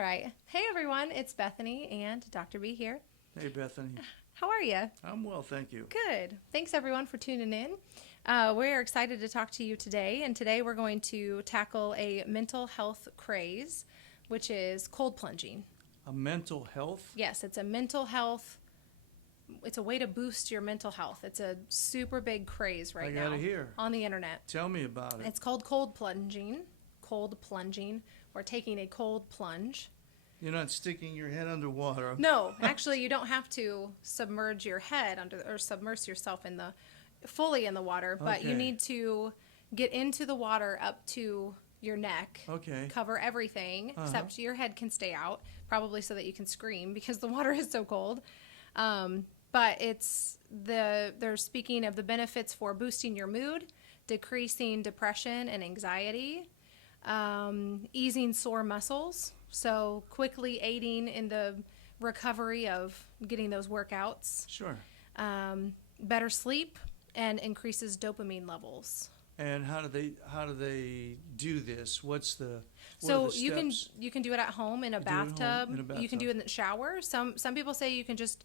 All right. Hey, everyone. It's Bethany and Dr. B here. Hey, Bethany. How are you? I'm well, thank you. Good. Thanks, everyone, for tuning in. We're excited to talk to you today. And today we're going to tackle a mental health craze, which is cold plunging. A mental health? Yes, it's a mental health. It's a way to boost your mental health. It's a super big craze right now I gotta hear. on the internet. Tell me about it. It's called cold plunging. Cold plunging, or taking a cold plunge. You're not sticking your head underwater. No, actually, you don't have to submerge your head under or submerge yourself fully in the water, but you Okay. need to get into the water up to your neck. Okay. Cover everything except your head can stay out, probably so that you can scream because the water is so cold. But they're speaking of the benefits for boosting your mood, decreasing depression and anxiety, easing sore muscles. So quickly aiding in the recovery of getting those workouts, Sure. better sleep, and increases dopamine levels. And how do they do this? What are So the you steps? can do it at home in a You do it at home bathtub. in a You can do it bathtub. in the shower. Some people say you can just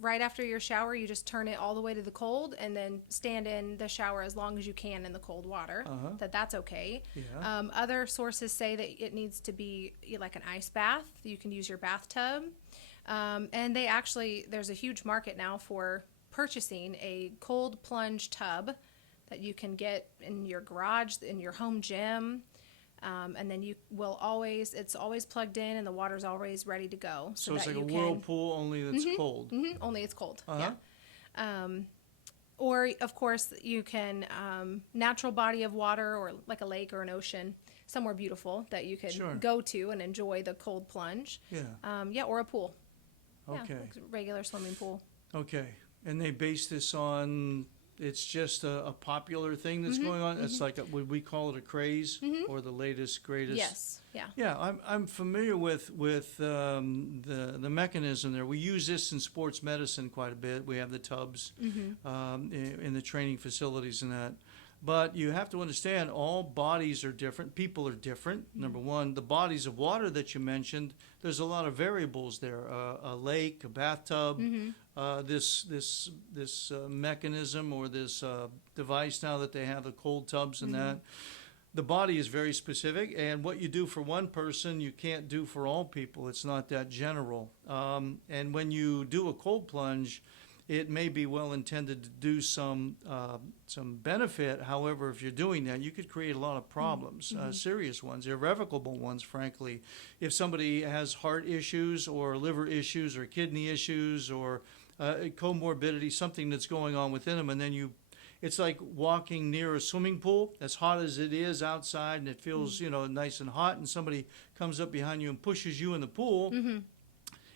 right after your shower you just turn it all the way to the cold and then stand in the shower as long as you can in the cold water. That's okay. Yeah. Other sources say that it needs to be like an ice bath. You can use your bathtub, and there's a huge market now for purchasing a cold plunge tub that you can get in your garage, in your home gym. And then it's always plugged in and the water's always ready to go. So it's that like a you whirlpool, only that's cold. only it's cold. Uh-huh. Yeah. Or, of course, you can, natural body of water or like a lake or an ocean, somewhere beautiful that you can Sure. go to and enjoy the cold plunge. Yeah. Or a pool. Okay. Yeah, like a regular swimming pool. Okay. And they base this on it's just a popular thing that's going on. It's like would we call it a craze or the latest greatest? Yes. Yeah. Yeah, I'm familiar with the mechanism there. We use this in sports medicine quite a bit. We have the tubs in the training facilities and that. But you have to understand all bodies are different. People are different. Number one, the bodies of water that you mentioned, there's a lot of variables there. A lake, a bathtub, this mechanism or this device now that they have, the cold tubs and that. The body is very specific, and what you do for one person, you can't do for all people. It's not that general. And when you do a cold plunge, it may be well intended to do some benefit. However, if you're doing that, you could create a lot of problems, serious ones, irrevocable ones, frankly. If somebody has heart issues or liver issues or kidney issues or comorbidity, something that's going on within them, and then it's like walking near a swimming pool, as hot as it is outside, and it feels, nice and hot, and somebody comes up behind you and pushes you in the pool.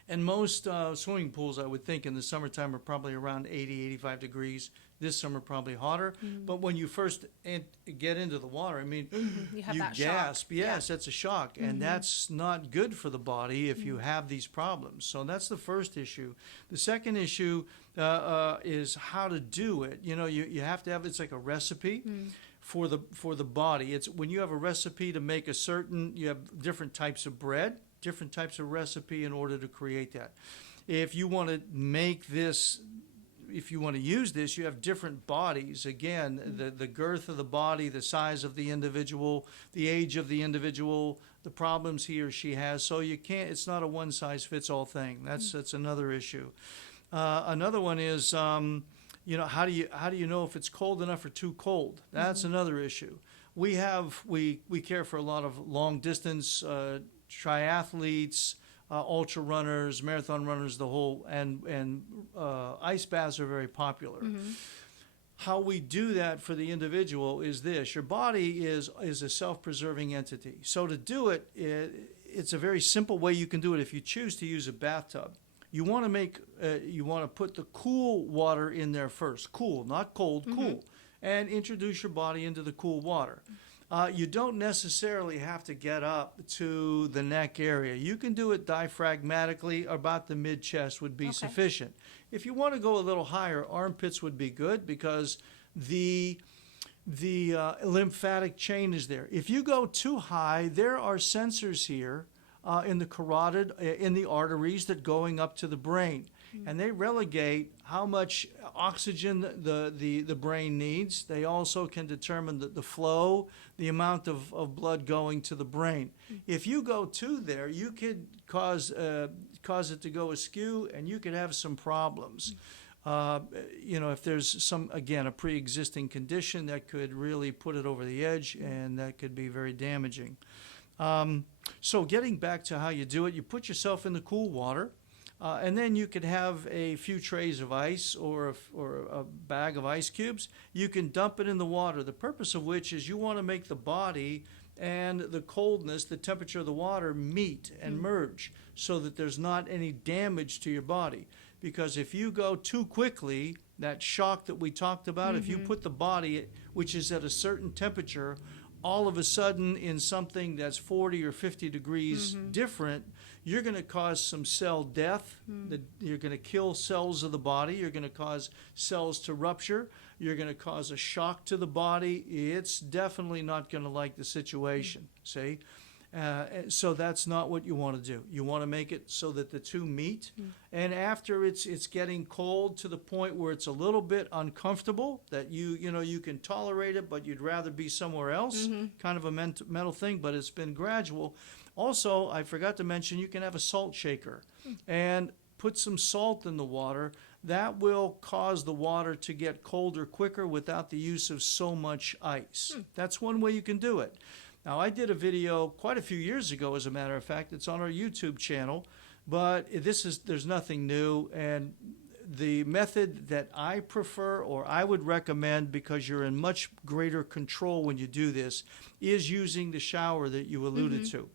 And most swimming pools, I would think, in the summertime are probably around 80, 85 degrees. This summer, probably hotter. But when you first get into the water, You have you that gasp. shock. Yes, that's a shock. And that's not good for the body if you have these problems. So that's the first issue. The second issue is how to do it. You have to have, it's like a recipe. For the body. It's when you have a recipe to make you have different types of bread, different types of recipe in order to create that. If you want to make this, if you want to use this, you have different bodies. Again, the girth of the body, the size of the individual, the age of the individual, the problems he or she has. So it's not a one size fits all thing. That's another issue. Another one is, how do you know if it's cold enough or too cold? That's another issue. We care for a lot of long distance triathletes, ultra runners, marathon runners, the whole, and ice baths are very popular. How we do that for the individual is this: your body is a self-preserving entity. So to do it, it's a very simple way you can do it. If you choose to use a bathtub, you want to put the cool water in there first. Cool, not cold, cool, and introduce your body into the cool water. You don't necessarily have to get up to the neck area. You can do it diaphragmatically. About the mid-chest would be sufficient. If you want to go a little higher, armpits would be good because the lymphatic chain is there. If you go too high, there are sensors here in the carotid, in the arteries that going up to the brain. And they relegate how much oxygen the brain needs. They also can determine the flow, the amount of blood going to the brain. If you go too there, you could cause it to go askew, and you could have some problems. If there's a pre-existing condition that could really put it over the edge, and that could be very damaging. So getting back to how you do it, you put yourself in the cool water. And then you could have a few trays of ice or a bag of ice cubes. You can dump it in the water, the purpose of which is you want to make the body and the coldness, the temperature of the water, meet and merge so that there's not any damage to your body. Because if you go too quickly, that shock that we talked about, if you put the body, which is at a certain temperature, all of a sudden in something that's 40 or 50 degrees different, you're going to cause some cell death. You're going to kill cells of the body. You're going to cause cells to rupture. You're going to cause a shock to the body. It's definitely not going to like the situation, see? So that's not what you want to do. You want to make it so that the two meet. And after it's getting cold to the point where it's a little bit uncomfortable, that you can tolerate it, but you'd rather be somewhere else, kind of a mental thing, but it's been gradual. Also, I forgot to mention, you can have a salt shaker and put some salt in the water. That will cause the water to get colder quicker without the use of so much ice. That's one way you can do it. Now, I did a video quite a few years ago, as a matter of fact. It's on our YouTube channel, but there's nothing new. And the method that I prefer, or I would recommend, because you're in much greater control when you do this, is using the shower that you alluded to.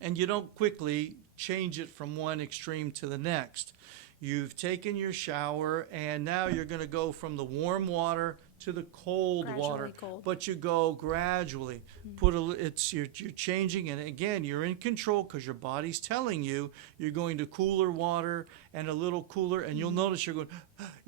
And you don't quickly change it from one extreme to the next. You've taken your shower, and now you're going to go from the warm water to the cold water, but you go gradually. You're changing, and again, you're in control because your body's telling you you're going to cooler water and a little cooler, and you'll notice you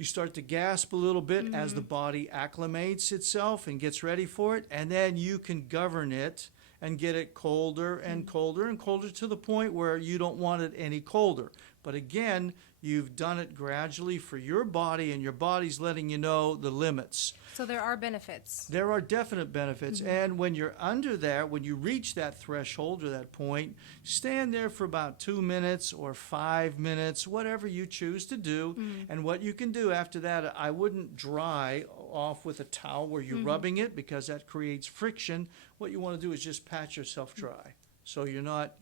start to gasp a little bit as the body acclimates itself and gets ready for it, and then you can govern it and get it colder and colder and colder to the point where you don't want it any colder. But again, you've done it gradually for your body, and your body's letting you know the limits. So there are benefits. There are definite benefits. And when you're under that, when you reach that threshold or that point, stand there for about 2 minutes or 5 minutes, whatever you choose to do. And what you can do after that, I wouldn't dry off with a towel where you're rubbing it, because that creates friction. What you want to do is just pat yourself dry. So you're not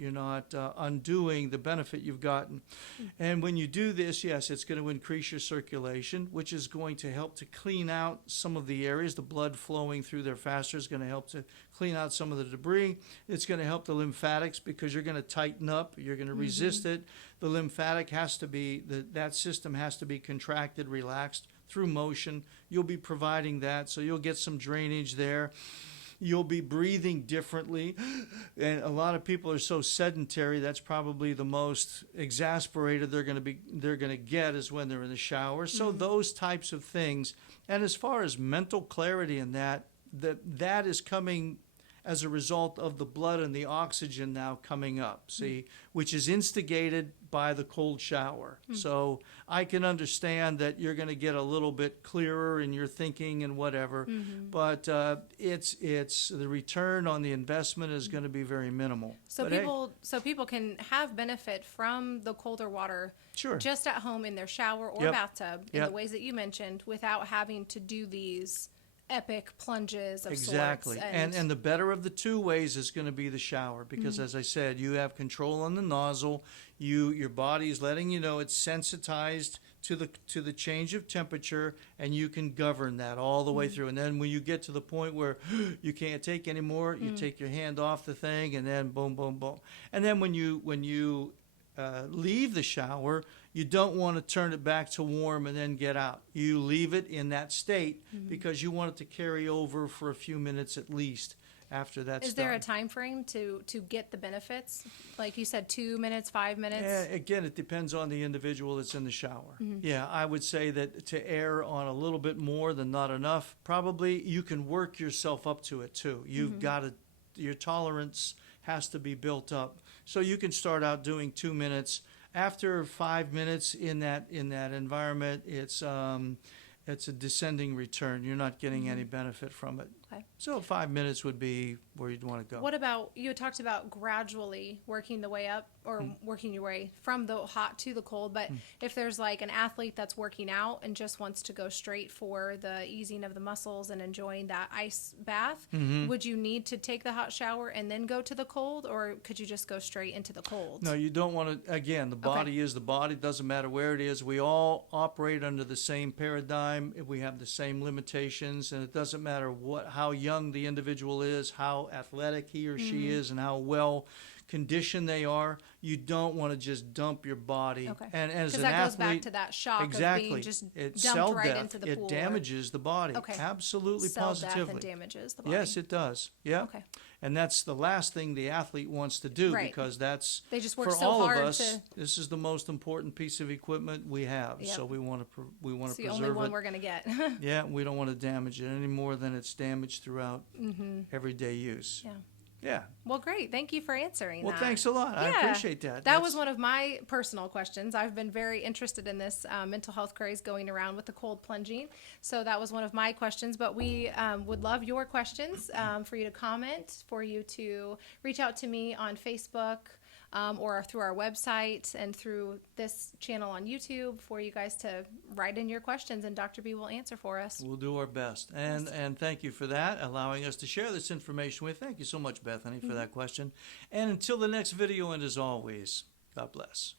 undoing the benefit you've gotten. And when you do this, yes, it's going to increase your circulation, which is going to help to clean out some of the areas. The blood flowing through there faster is going to help to clean out some of the debris. It's going to help the lymphatics, because you're going to tighten up. You're going to resist it. The lymphatic has to be, that system has to be contracted, relaxed through motion. You'll be providing that, so you'll get some drainage there. You'll be breathing differently, and a lot of people are so sedentary. That's probably the most exasperated they're going to get, is when they're in the shower. So those types of things. And as far as mental clarity in that is coming as a result of the blood and the oxygen now coming up, see, which is instigated by the cold shower. So I can understand that you're going to get a little bit clearer in your thinking and whatever, but it's the return on the investment is going to be very minimal. So but people can have benefit from the colder water just at home in their shower or bathtub in the ways that you mentioned, without having to do these epic plunges of sorts. And the better of the two ways is going to be the shower, because as I said, you have control on the nozzle. Your body is letting you know it's sensitized to the change of temperature, and you can govern that all the way through. And then when you get to the point where you can't take anymore, you take your hand off the thing, and then boom, boom, boom. And then when you leave the shower, you don't want to turn it back to warm and then get out. You leave it in that state because you want it to carry over for a few minutes at least after that's Is there a time frame to get the benefits? Like you said, 2 minutes, 5 minutes? Again, it depends on the individual that's in the shower. Yeah, I would say that to err on a little bit more than not enough, probably you can work yourself up to it too. You've got to, your tolerance has to be built up So you can start out doing 2 minutes. After 5 minutes in that environment, it's a descending return. You're not getting any benefit from it. Okay. So 5 minutes would be where you'd want to go. What about, you had talked about gradually working the way up or working your way from the hot to the cold, but if there's like an athlete that's working out and just wants to go straight for the easing of the muscles and enjoying that ice bath, would you need to take the hot shower and then go to the cold, or could you just go straight into the cold? No, you don't want to. Again, the body is the body. It doesn't matter where it is. We all operate under the same paradigm. We have the same limitations, and it doesn't matter how young the individual is, how athletic he or she is, and how well conditioned they are. You don't want to just dump your body. Okay. And as an that athlete, goes back to that shock exactly, of being just it's dumped cell right death. into the It pool. damages the body. Okay. Absolutely, Cell positively. death and damages the body. Yes, it does. Yeah. Okay. And that's the last thing the athlete wants to do, Right. because that's, They just work for so all hard of us, to. this is the most important piece of equipment we have. Yep. So we want to It's the preserve only one it. we're going to get. Yeah, we don't want to damage it any more than it's damaged throughout everyday use. Yeah. Yeah. Well, great. Thank you for answering Well, that. thanks a lot. I Yeah. appreciate that. That was one of my personal questions. I've been very interested in this mental health craze going around with the cold plunging. So that was one of my questions. But we would love your questions, for you to comment, for you to reach out to me on Facebook, or through our website and through this channel on YouTube, for you guys to write in your questions, and Dr. B will answer for us. We'll do our best. And thank you for that, allowing us to share this information with. Thank you so much, Bethany, for that question. And until the next video, and as always, God bless.